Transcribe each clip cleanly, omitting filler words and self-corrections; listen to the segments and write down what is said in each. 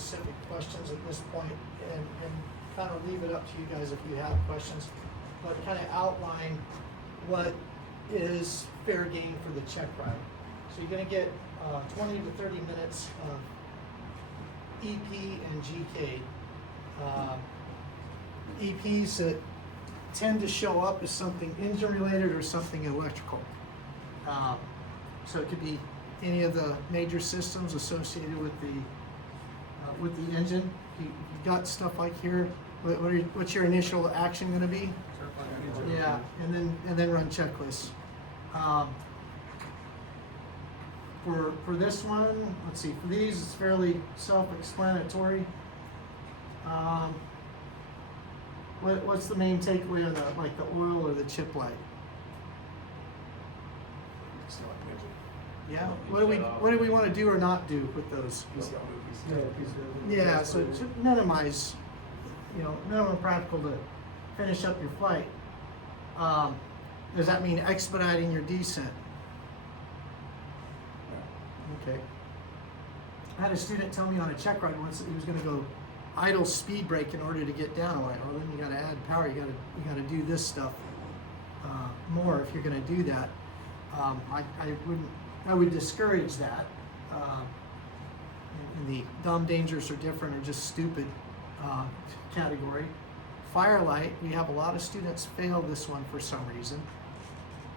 specific questions at this point, and kind of leave it up to you guys if you have questions, but kind of outline what is fair game for the check ride. So you're going to get 20 to 30 minutes of EP and GK. EPs that tend to show up as something engine related or something electrical. So it could be any of the major systems associated with the engine. You got stuff like here. What's your initial action going to be? Yeah, and then run checklists. For this one, let's see. For these, it's fairly self-explanatory. What's the main takeaway on like the oil or the chip light? Yeah. What do we want to do or not do with those? Yeah. So to minimize, minimum practical to finish up your flight. Does that mean expediting your descent? Okay. I had a student tell me on a check ride once that he was going to go idle speed brake in order to get down. I'm like, well, then you got to add power. You got to do this stuff more if you're going to do that. I would discourage that. In the dumb, dangerous, or different, or just stupid category. Firelight, we have a lot of students fail this one for some reason.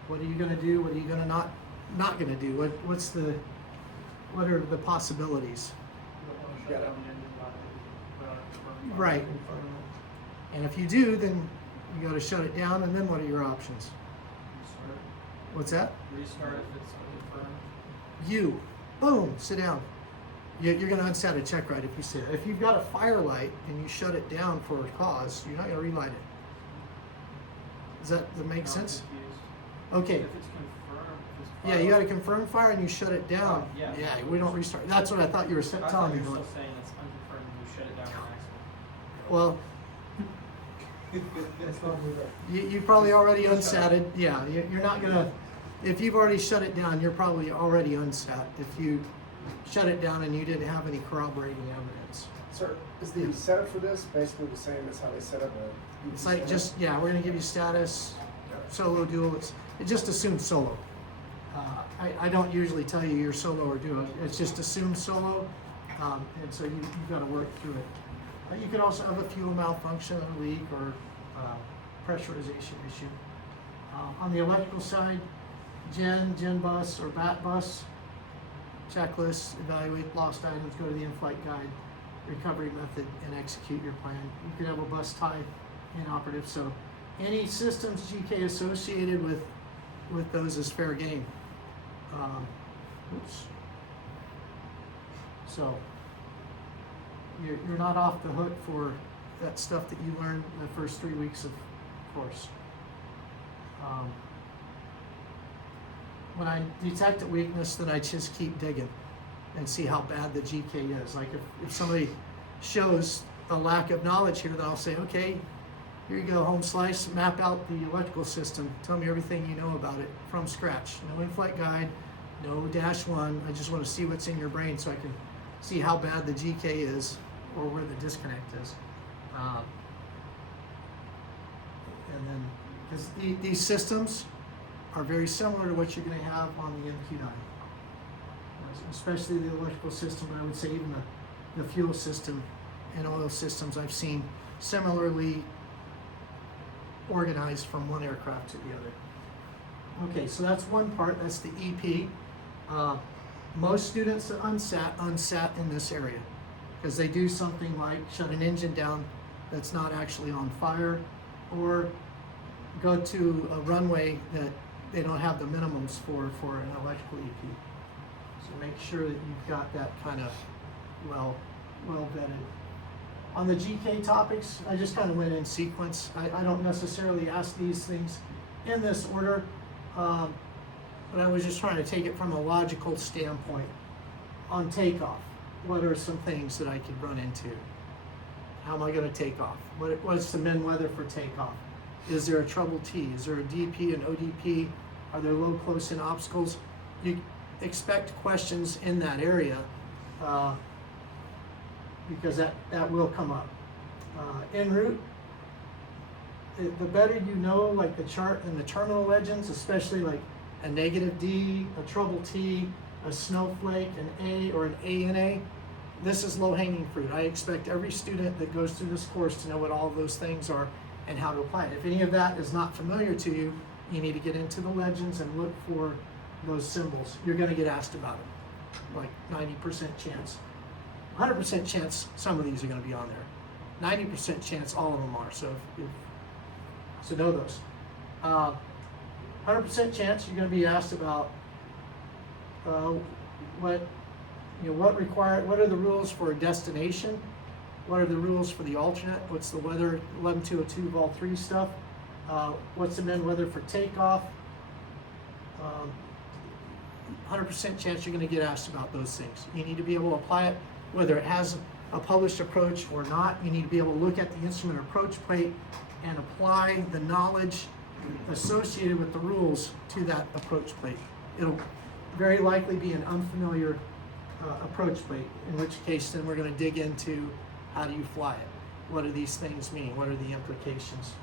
What are you going to do? What are you going to not going to do? What are the possibilities? Right. And if you do, then you got to shut it down. And then what are your options? Restart. What's that? Restart if it's confirmed. Boom, sit down. You're going to unset a check ride if you sit. If you've got a firelight and you shut it down for a cause, you're not going to relight it. Does that make sense? Okay. If it's confirmed, Yeah, you got to confirm fire and you shut it down. Yeah. We don't restart. That's what I thought you were telling me. I thought you were still saying it's unconfirmed and you shut it down on accident. Well, you probably already unsat it. Yeah, you're not going to, if you've already shut it down, you're probably already unsat. If you shut it down and you didn't have any corroborating evidence. Sir, is the setup for this basically the same as how they set up a It's like we're going to give you status, solo, dual. It just assumes solo. I don't usually tell you you're solo or duo. It's just assumed solo, and so you've got to work through it. You could also have a fuel malfunction, a leak, or pressurization issue. On the electrical side, gen bus, or bat bus, checklist, evaluate lost items, go to the in-flight guide, recovery method, and execute your plan. You could have a bus tie inoperative. So any systems GK associated with those is fair game. So you're not off the hook for that stuff that you learned the first 3 weeks of course. When I detect a weakness, then I just keep digging and see how bad the GK is. Like if somebody shows a lack of knowledge here, then I'll say, okay, here you go, home slice, map out the electrical system. Tell me everything you know about it from scratch. No in-flight guide, no -1. I just want to see what's in your brain so I can see how bad the GK is or where the disconnect is. And then, because these systems are very similar to what you're going to have on the MQ-9, especially the electrical system, but I would say even the fuel system and oil systems I've seen similarly organized from one aircraft to the other. Okay, so that's one part, that's the EP. Most students that unsat in this area because they do something like shut an engine down that's not actually on fire, or go to a runway that they don't have the minimums for an electrical EP. So make sure that you've got that kind of well vetted. On the GK topics, I just kind of went in sequence. I don't necessarily ask these things in this order, but I was just trying to take it from a logical standpoint. On takeoff, what are some things that I could run into? How am I going to take off? What's the min weather for takeoff? Is there a trouble T? Is there a DP and ODP? Are there low close-in obstacles? You expect questions in that area. because that will come up. En route, the better you know, like the chart and the terminal legends, especially like a negative D, a trouble T, a snowflake, an A, or an ANA, this is low-hanging fruit. I expect every student that goes through this course to know what all of those things are and how to apply it. If any of that is not familiar to you, you need to get into the legends and look for those symbols. You're going to get asked about them, like 90% chance. 100% chance some of these are going to be on there. 90% chance all of them are. So so know those. 100% chance you're going to be asked about what are the rules for a destination? What are the rules for the alternate? What's the weather, 11202 Vol 3 stuff? What's the min weather for takeoff? 100% chance you're going to get asked about those things. You need to be able to apply it, whether it has a published approach or not. You need to be able to look at the instrument approach plate and apply the knowledge associated with the rules to that approach plate. It'll very likely be an unfamiliar approach plate, in which case then we're going to dig into how do you fly it? What do these things mean? What are the implications?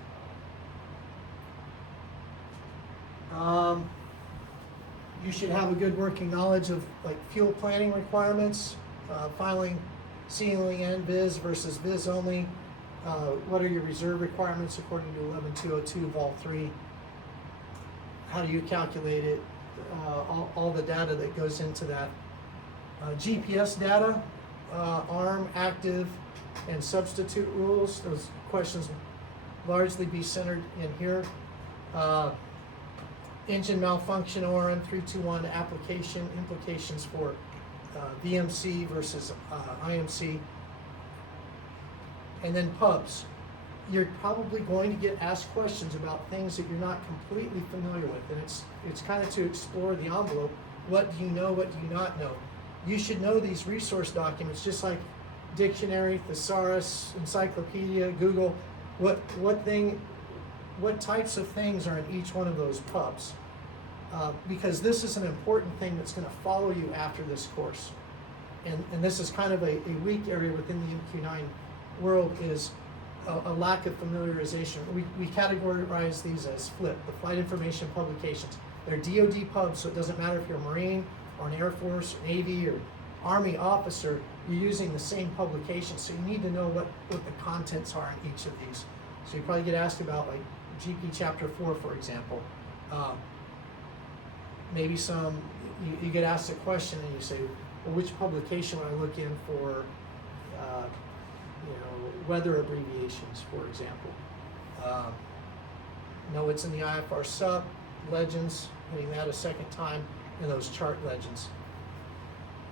You should have a good working knowledge of like fuel planning requirements, filing, ceiling and viz versus viz only. What are your reserve requirements according to 11202 Vol 3? How do you calculate it? All the data that goes into that. GPS data, ARM, active, and substitute rules. Those questions largely be centered in here. Engine malfunction, ORM 321 application, implications for VMC versus IMC. And then pubs. You're probably going to get asked questions about things that you're not completely familiar with, and it's kind of to explore the envelope. What do you know? What do you not know? You should know these resource documents, just like dictionary, thesaurus, encyclopedia, Google. What types of things are in each one of those pubs? Because this is an important thing that's going to follow you after this course. And this is kind of a weak area within the MQ9 world, is a lack of familiarization. We categorize these as FLIP, the Flight Information Publications. They're DoD pubs, so it doesn't matter if you're a Marine or an Air Force, or Navy, or Army officer, you're using the same publication, so you need to know what the contents are in each of these. So you probably get asked about like GP Chapter 4, for example. Maybe you get asked a question and you say, well, which publication would I look in for weather abbreviations, for example? No, it's in the IFR sub, legends, hitting that a second time, and those chart legends.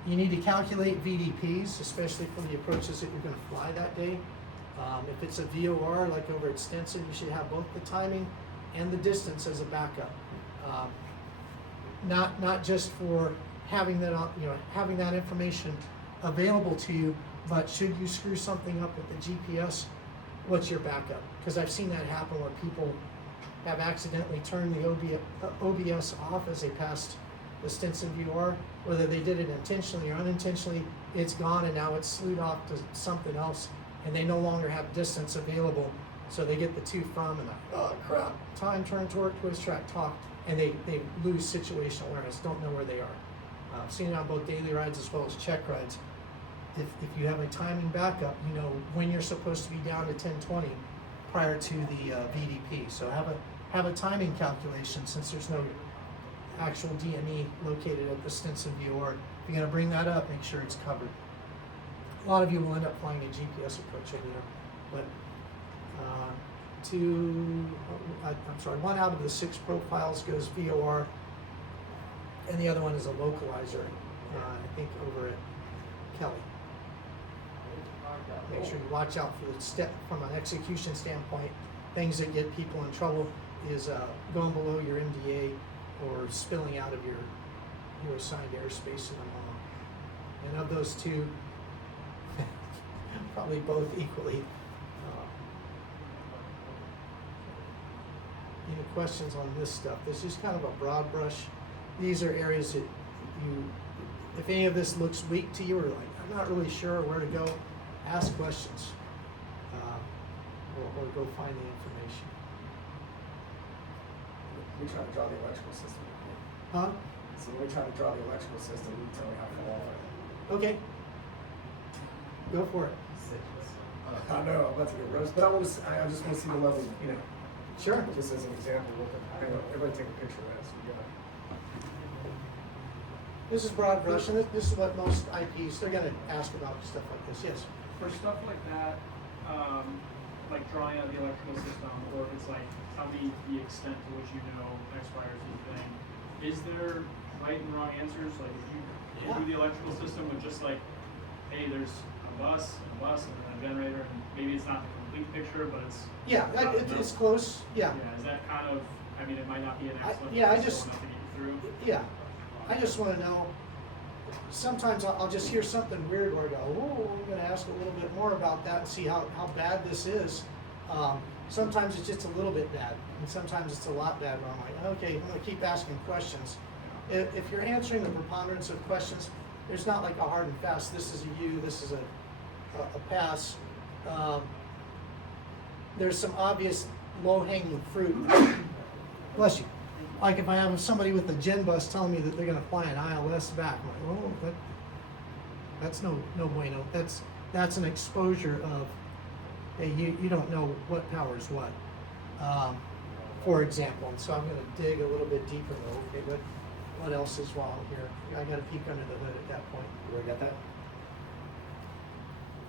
You need to calculate VDPs, especially for the approaches that you're going to fly that day. If it's a VOR, like over at Stinson, you should have both the timing and the distance as a backup. Not just for having that, having that information available to you, but should you screw something up with the GPS, what's your backup? Because I've seen that happen where people have accidentally turned the OBS off as they passed the Stinson VOR, whether they did it intentionally or unintentionally. It's gone, and now it's slewed off to something else, and they no longer have distance available. So they get the to from and oh crap, time, turn, torque, twist, track, talk, and they lose situational awareness, don't know where they are. I've seen it on both daily rides as well as check rides. If you have a timing backup, you know when you're supposed to be down to 1020 prior to the VDP. So have a timing calculation, since there's no actual DME located at the Stinson VOR. If you're going to bring that up, make sure it's covered. A lot of you will end up flying a GPS approach over there, but one out of the 6 profiles goes VOR, and the other one is a localizer, I think over at Kelly. Make sure you watch out for the step from an execution standpoint. Things that get people in trouble is going below your MDA or spilling out of your assigned airspace in the mall. And of those two, probably both equally. Any questions on this stuff? This is kind of a broad brush. These are areas that if any of this looks weak to you, or like, I'm not really sure where to go, ask questions, or go find the information. We try to draw the electrical system. Huh? So when we try to draw the electrical system, you tell me how to qualify. Okay. Go for it. I know, I'm about to get roasted, but I just want to see the level, you know, Sure. just as an example, everybody take a picture of that, so we got it. This is broad brush, and this is what most IPs, they're gonna ask about stuff like this, yes. For stuff like that, like drawing out the electrical system, or if it's like, tell me the extent to which you know X, Y, or Z thing, is there right and wrong answers? Like if you do the electrical system with just like, hey, there's a bus, and a generator, and maybe it's not the complete picture, but it's. Yeah, it's close, yeah. Yeah, is that kind of, I mean, it might not be an excellent. yeah, I but just- still enough to get you through. Yeah, I just wanna know, sometimes I'll just hear something weird where I go, oh, I'm gonna ask a little bit more about that and see how bad this is. Sometimes it's just a little bit bad, and sometimes it's a lot bad where I'm like, okay, I'm gonna keep asking questions. If you're answering the preponderance of questions, there's not like a hard and fast, this is a U, this is a pass. There's some obvious low-hanging fruit. Bless you. Like if I have somebody with a gen bus telling me that they're gonna fly an ILS back, I'm like, oh, that's no bueno. That's an exposure of, hey, you don't know what powers what, for example. And so I'm gonna dig a little bit deeper though. Okay, what else is wrong here? I gotta peek under the hood at that point. You got that?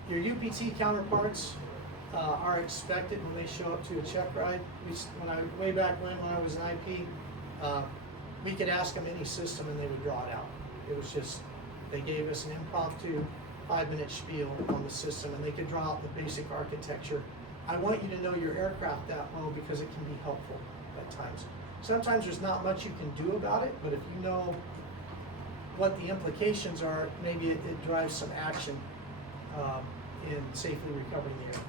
Your UPT counterparts are expected when they show up to a check ride. Way back when I was an IP, we could ask them any system and they would draw it out. It was just, they gave us an impromptu 5-minute spiel on the system and they could draw out the basic architecture. I want you to know your aircraft that well because it can be helpful at times. Sometimes there's not much you can do about it, but if you know what the implications are, maybe it drives some action in safely recovering the aircraft.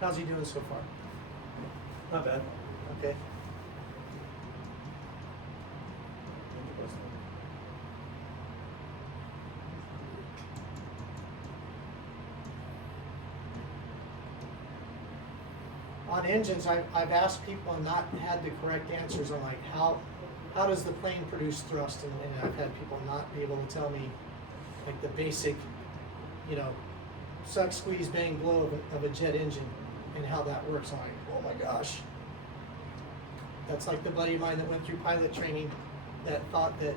How's he doing so far? Not bad. Okay. On engines, I've asked people and not had the correct answers on like how does the plane produce thrust, and I've had people not be able to tell me like the basic, you know, suck, squeeze, bang, blow of a jet engine and how that works. I'm like, oh my gosh. That's like the buddy of mine that went through pilot training that thought that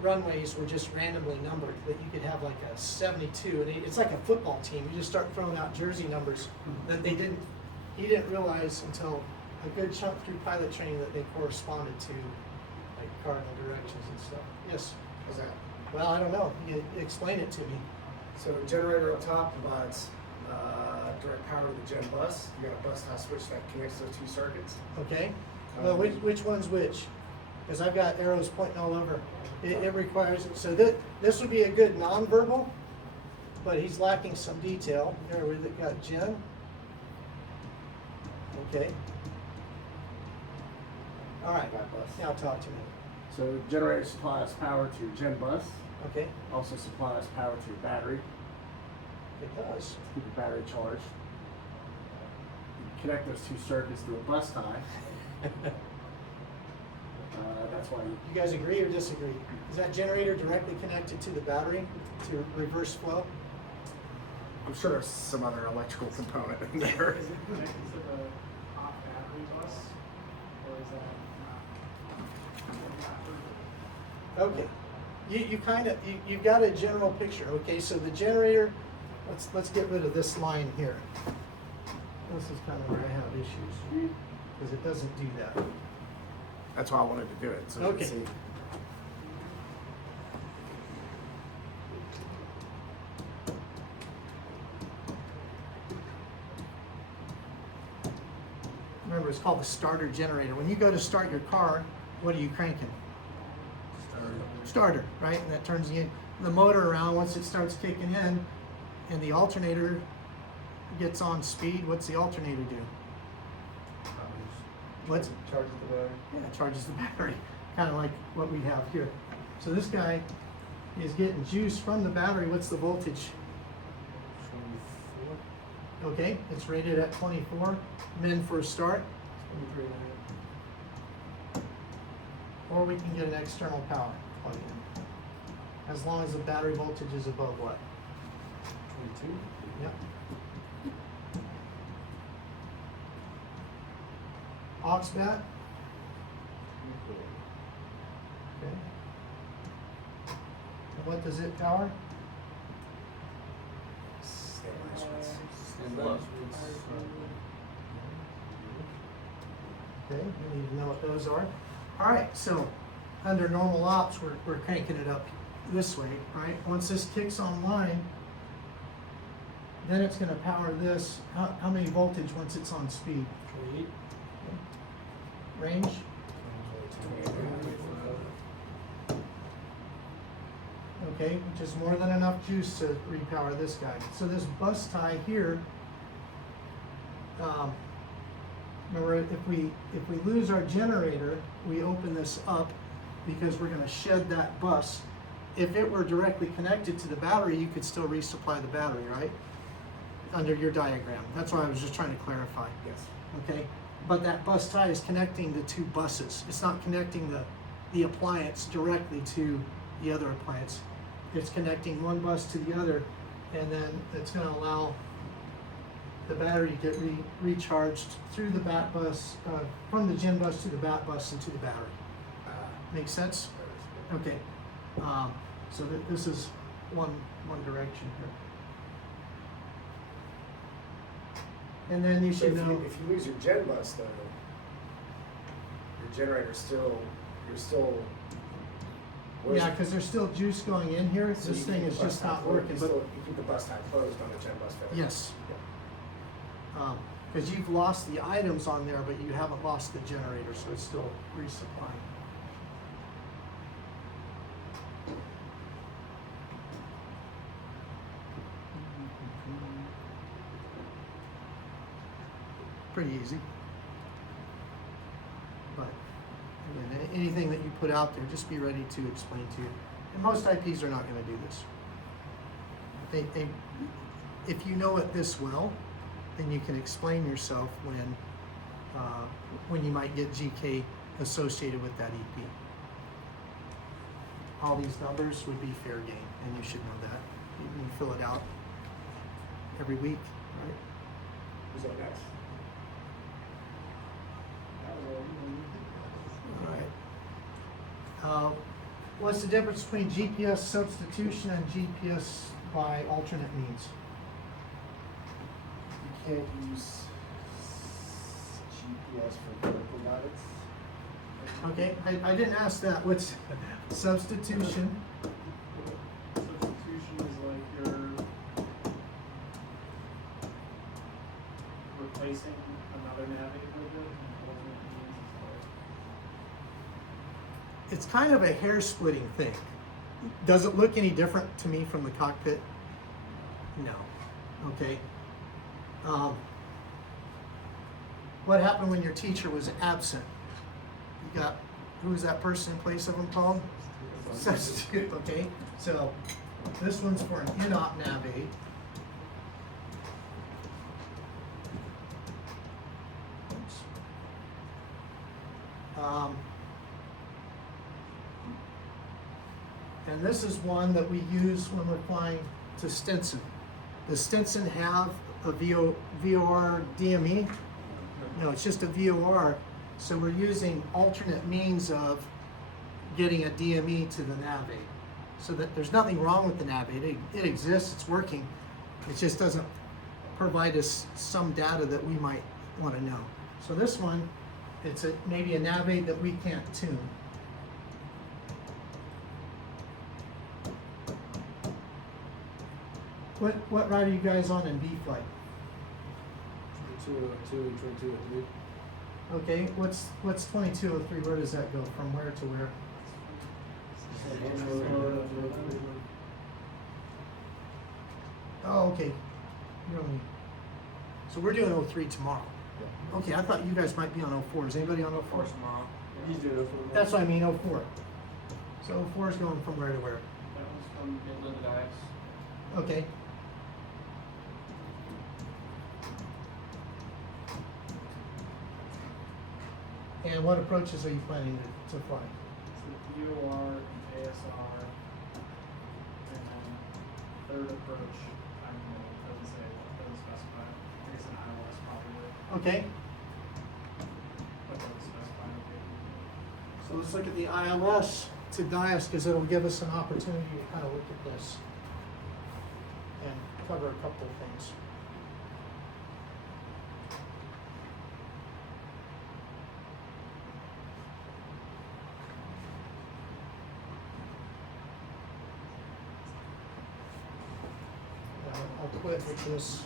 runways were just randomly numbered, that you could have like a 72, and it's like a football team. You just start throwing out jersey numbers that he didn't realize until a good chunk through pilot training that they corresponded to like cardinal directions and stuff. Yes. What's that? Well, I don't know. You explain it to me. So the generator up top provides direct power to the gen bus. You got a bus tie switch that connects those two circuits. Okay. Well, which one's which? Because I've got arrows pointing all over. It requires, so this would be a good nonverbal, but he's lacking some detail. There we've got gen. Okay. All right. That bus. Now talk to me. So generator supplies power to gen bus. Okay. Also supplies power to your battery. It does. To keep your battery charged. You connect those two circuits to a bus tie. That's why You guys agree or disagree? Is that generator directly connected to the battery to reverse flow? I'm sure there's some other electrical component in there. Is it connected to the hot battery bus, or is that not? Okay. You've got a general picture. Okay, so the generator, let's get rid of this line here. This is kind of where I have issues because it doesn't do that. That's why I wanted to do it. So you Okay. can see. Remember, it's called the starter generator. When you go to start your car, what are you cranking? Starter, right? And that turns the motor around once it starts kicking in, and the alternator gets on speed. What's the alternator do? What's Charges the battery. Yeah, it charges the battery, kind of like what we have here. So this guy is getting juice from the battery. What's the voltage? 24. Okay, it's rated at 24 min for a start, 23 and or we can get an external power plug in. As long as the battery voltage is above what? 22. Yep. Aux bat. Okay. And what does it power? Okay, we need to know what those are. All right, so under normal ops, we're cranking it up this way, right? Once this kicks online, then it's gonna power this. How many voltage once it's on speed? 28. Range? Okay, which is more than enough juice to repower this guy. So this bus tie here, remember if we lose our generator, we open this up because we're gonna shed that bus. If it were directly connected to the battery, you could still resupply the battery, right? Under your diagram. That's why I was just trying to clarify. Yes. Okay, but that bus tie is connecting the two buses. It's not connecting the appliance directly to the other appliance. It's connecting one bus to the other, and then it's going to allow the battery to get recharged through the bat bus, from the gen bus to the bat bus and to the battery. Make sense? Okay. So this is one direction here. And then you So should if know. you lose your gen bus though, your generator's still, you're still. where's Yeah, it- because there's still juice going in here. so This you thing keep is the bus just tie not closed- working. You But still, you keep the bus tie closed on the gen bus failure. yes, because you've lost the items on there, but you haven't lost the generator, so it's still resupplying. Pretty easy. But again, anything that you put out there, just be ready to explain to you. And most IPs are not going to do this. If you know it this well, then you can explain yourself when you might get GK associated with that EP. All these numbers would be fair game, and you should know that. You can fill it out every week, right? Who's up next? All right. What's the difference between GPS substitution and GPS by alternate means? You can't use GPS for vertical guidance. Okay, I didn't ask that. What's substitution? Substitution is like you're replacing another navigator with it, and alternate means is It's kind of a hair splitting thing. Does it look any different to me from the cockpit? No. Okay. What happened when your teacher was absent? You got, who was that person in place of him called? Substitute. Okay. So this one's for an in-op nav aid. Oops. And this is one that we use when we're flying to Stinson. Does Stinson have a VOR DME? No, it's just a VOR. So we're using alternate means of getting a DME to the nav aid. So that there's nothing wrong with the nav aid. It exists, it's working. It just doesn't provide us some data that we might want to know. So this one, it's maybe a nav aid that we can't tune. What ride are you guys on in B flight? 2202, 2203. Okay, what's 2203? Where does that go? From where to where? Oh, okay. You're only, so we're doing 03 tomorrow. Okay, I thought you guys might be on 04. Is anybody on 04? Force tomorrow. He's doing it for That's what I mean, 04. So 04 is going from where to where? That was from Midland to Dias. Okay. And what approaches are you planning to fly? So BOR and ASR, and then third approach, I don't know, doesn't specify. I guess an ILS probably, Okay, but doesn't specify. so let's look at the ILS to Dias because it'll give us an opportunity to kind of look at this and cover a couple of things. I'll quit with this.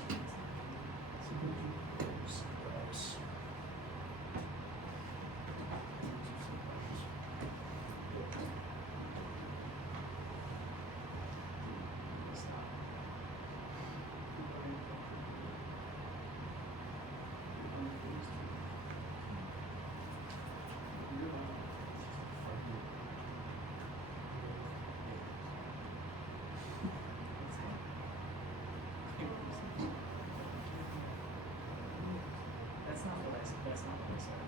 That's not what I said. That's not what I said.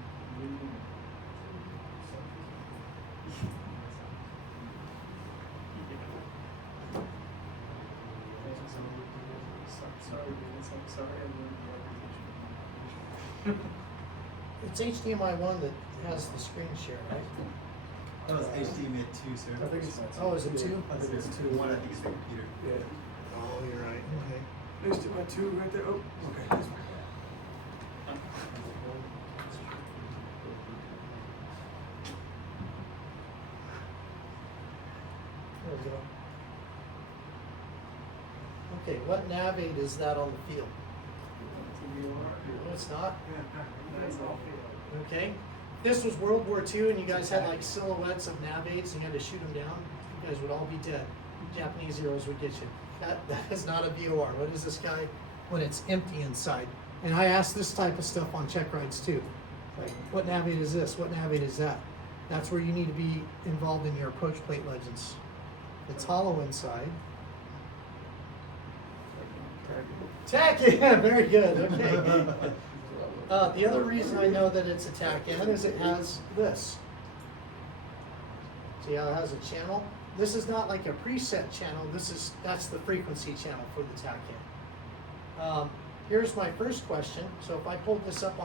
Sorry, dude. It's like, sorry, I ruined your reputation. It's HDMI 1 that has the screen share, right? That was HDMI 2, sir. I think it's Oh, is it 2? I think it's 2. One, I think it's the computer. Yeah. Oh, you're right. Okay. There's my 2 right there. Oh, okay. There we go. Okay, what nav aid is that on the field? No, it's not. That's all field. Okay. This was World War II, and you guys had like silhouettes of nav aids, and you had to shoot them down. You guys would all be dead. Japanese heroes would get you. That is not a VOR. What is this guy when it's empty inside? And I ask this type of stuff on check rides too. Like, what nav aid is this? What nav aid is that? That's where you need to be involved in your approach plate legends. It's hollow inside. Tack, yeah, very good. Okay. The other reason I know that it's a tack in is it has this. See how it has a channel? This is not like a preset channel. That's the frequency channel for the tack in. Here's my first question. So if I pulled this up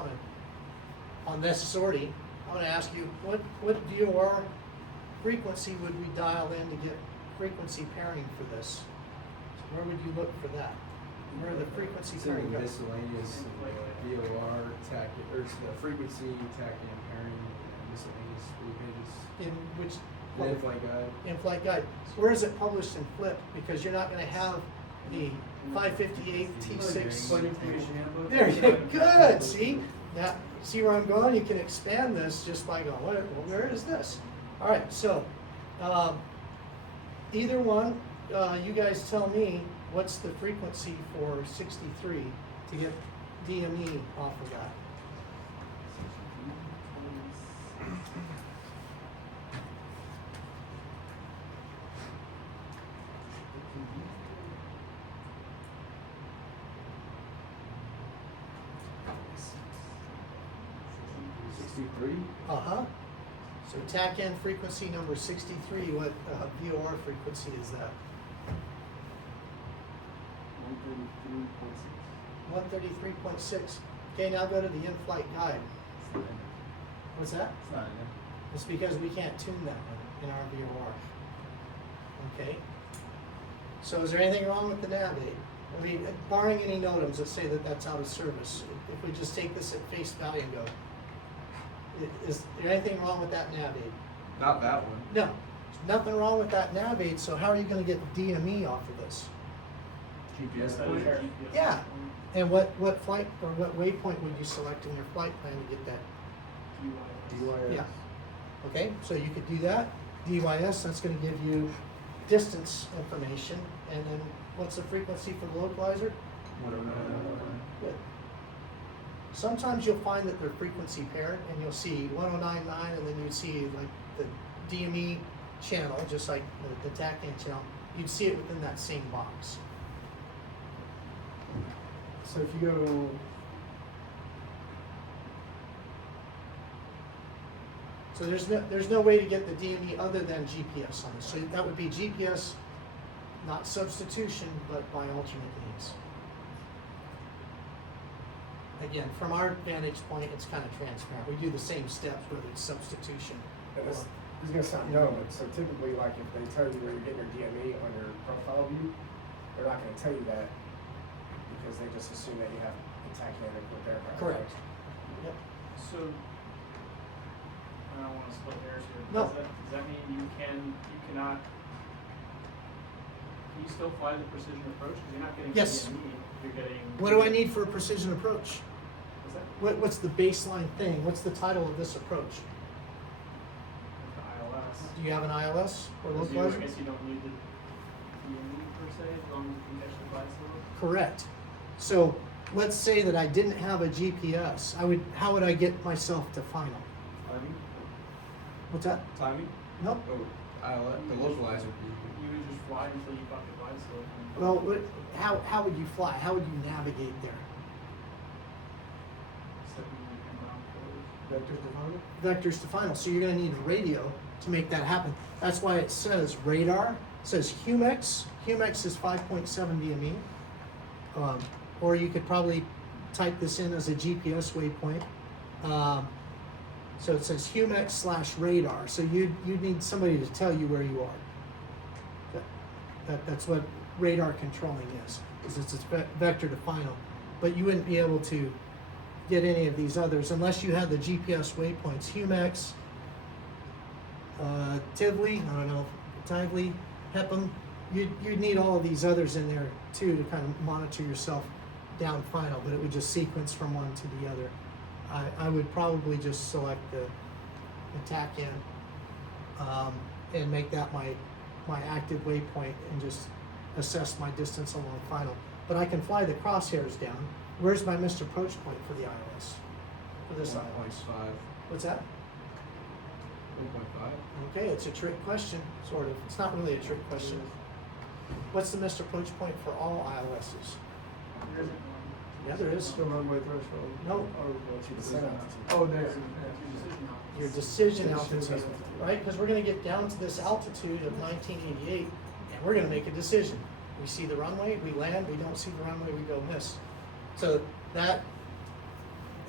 on this sortie, I'm going to ask you what DOR frequency would we dial in to get frequency pairing for this? So where would you look for that? Where the frequency It's in pairing the goes? miscellaneous, VOR, TAC, or the frequency, TAC and pairing, and miscellaneous blue pages. In which The in-flight guide. in-flight guide. Where is it published in Flip? Because you're not going to have the 558 T6. Flight information handbook. There you go. Good. See now, see where I'm going? You can expand this just by going, where is this? All right. So either one, you guys tell me what's the frequency for 63 to get DME off of that. Uh-huh. So tack in frequency number 63, what VOR frequency is that? 133.6. Okay, now go to the in-flight guide. What's that? It's not in there. It's because we can't tune that one in our VOR. Okay. So is there anything wrong with the nav aid? I mean, barring any NOTAMs that say that that's out of service, if we just take this at face value and go, is there anything wrong with that nav aid? Not that one. No, there's nothing wrong with that nav aid, so how are you going to get DME off of this? GPS That point. is our GPS. Yeah. And what flight or what waypoint would you select in your flight plan to get that? DYS. Yeah. Okay, so you could do that. DYS, that's going to give you distance information. And then what's the frequency for the localizer? Whatever. Good. Sometimes you'll find that they're frequency paired, and you'll see 1099, and then you'd see like the DME channel, just like the TAC-in channel. You'd see it within that same box. So if you go, So there's no way to get the DME other than GPS on this. So that would be GPS, not substitution, but by alternate means. Again, from our vantage point, it's kind of transparent. We do the same steps, whether it's substitution And or, this is gonna sound dumb, but so typically, like if they tell you where you're getting your DME on your profile view, they're not gonna tell you that because they just assume that you have a TAC-in with their profile. Correct. Yep. So, I don't wanna split hairs here. No. Does that mean you cannot, can you still fly the precision approach? Cause you're not getting Yes. DME, you're getting. What do I need for a precision approach? What's that? What's the baseline thing? What's the title of this approach? The ILS. Do you have an ILS or I localizer? guess you don't need the DME per se, as long as you can catch the flight still. Correct. So let's say that I didn't have a GPS. How would I get myself to final? Timing? What's that? Timing? Nope. Oh, ILS, the localizer. You would just fly until you fucking fly still. Well, how would you fly? How would you navigate there? vectors defined? Vectors to final. So you're going to need a radio to make that happen. That's why it says radar. It says HUMEX. HUMEX is 5.7 DME. Or you could probably type this in as a GPS waypoint. So it says HUMEX/radar. So you'd need somebody to tell you where you are. That's what radar controlling is it's vector to final. But you wouldn't be able to get any of these others unless you had the GPS waypoints. HUMEX, Tivoli, I don't know, Tivoli, Hepham. You'd need all of these others in there too to kind of monitor yourself down final, but it would just sequence from one to the other. I would probably just select the TAC-in and make that my active waypoint and just assess my distance along final. But I can fly the crosshairs down. Where's my missed approach point for the ILS? For this ILS? 1.5. What's that? 1.5. Okay, it's a trick question, sort of. It's not really a trick question. What's the missed approach point for all ILSs? There isn't one. Yeah, there is. The runway threshold? No. Or What's your descent altitude? Oh, there. Your decision altitude, right? Because we're going to get down to this altitude of 1988, and we're going to make a decision. We see the runway, we land. We don't see the runway, we go miss. So that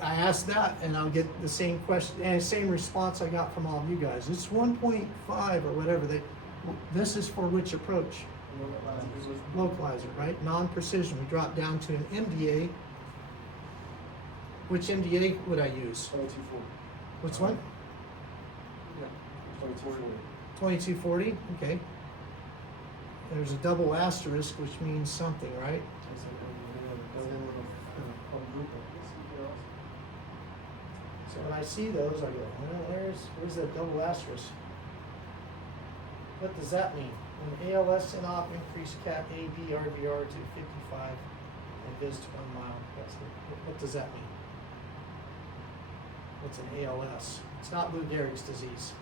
I asked that, and I'll get the same question and same response I got from all of you guys. It's 1.5 or whatever. This is for which approach? Localizer, right? Non-precision. We drop down to an MDA. Which MDA would I use? 2240. Which one? Yeah. 2240. 2240, okay. There's a double asterisk, which means something, right? So when I see those, I go, well, where's that double asterisk? What does that mean? When ALS and op increase cat AB RVR to 55 and vis to 1 mile. What does that mean? What's an ALS? It's not Lou Gehrig's disease.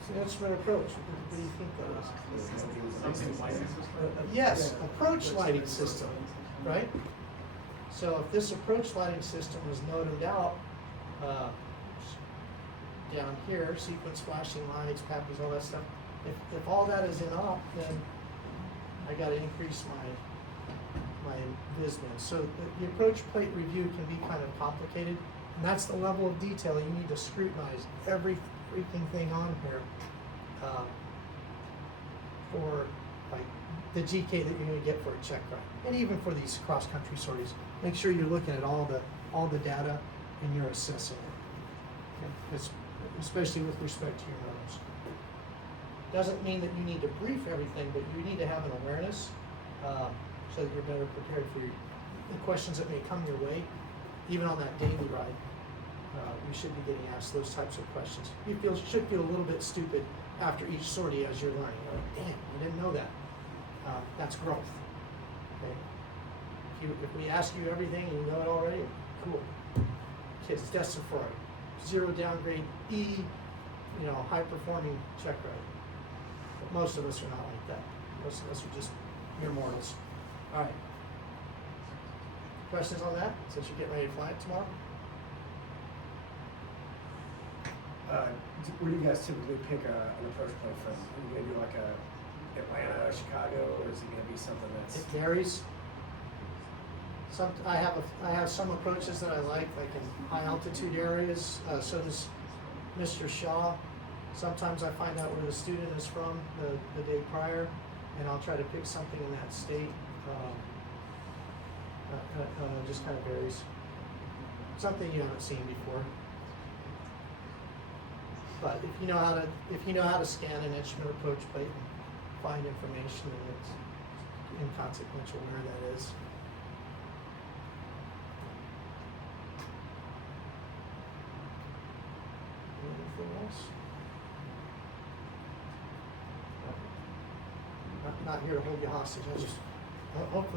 So that's my approach. What do you think that is? Something like this. Yes, approach lighting system, right? So if this approach lighting system was noted out, down here, sequence flashing lights, PAPIs, all that stuff, if all that is in op, then I gotta increase my vismin. So the approach plate review can be kind of complicated, and that's the level of detail you need to scrutinize every freaking thing on here for like the GK that you're gonna get for a check ride, and even for these cross-country sorties. Make sure you're looking at all the data and you're assessing it. Okay? It's, especially with respect to your numbers. Doesn't mean that you need to brief everything, but you need to have an awareness so that you're better prepared for the questions that may come your way, even on that daily ride. You should be getting asked those types of questions. You should feel a little bit stupid after each sortie as you're learning. You're like, damn, I didn't know that. That's growth. Okay? If we ask you everything and you know it already, cool. Kids destined for it. 0 downgrade, E, high performing, check right. But most of us are not like that. Most of us are just mere mortals. All right. Questions on that, since you're getting ready to fly it tomorrow? Where do you guys typically pick an approach point from? Are you gonna do like a Atlanta, Chicago, or is it gonna be something It that's? varies. I have some approaches that I like in high altitude areas. So does Mr. Shaw. Sometimes I find out where the student is from the day prior, and I'll try to pick something in that state. Just kind of varies. Something you haven't seen before. But if you know how to scan an instrument approach plate and find information, and it's inconsequential where that is. Anything else? Not here to hold you hostage. I just hopefully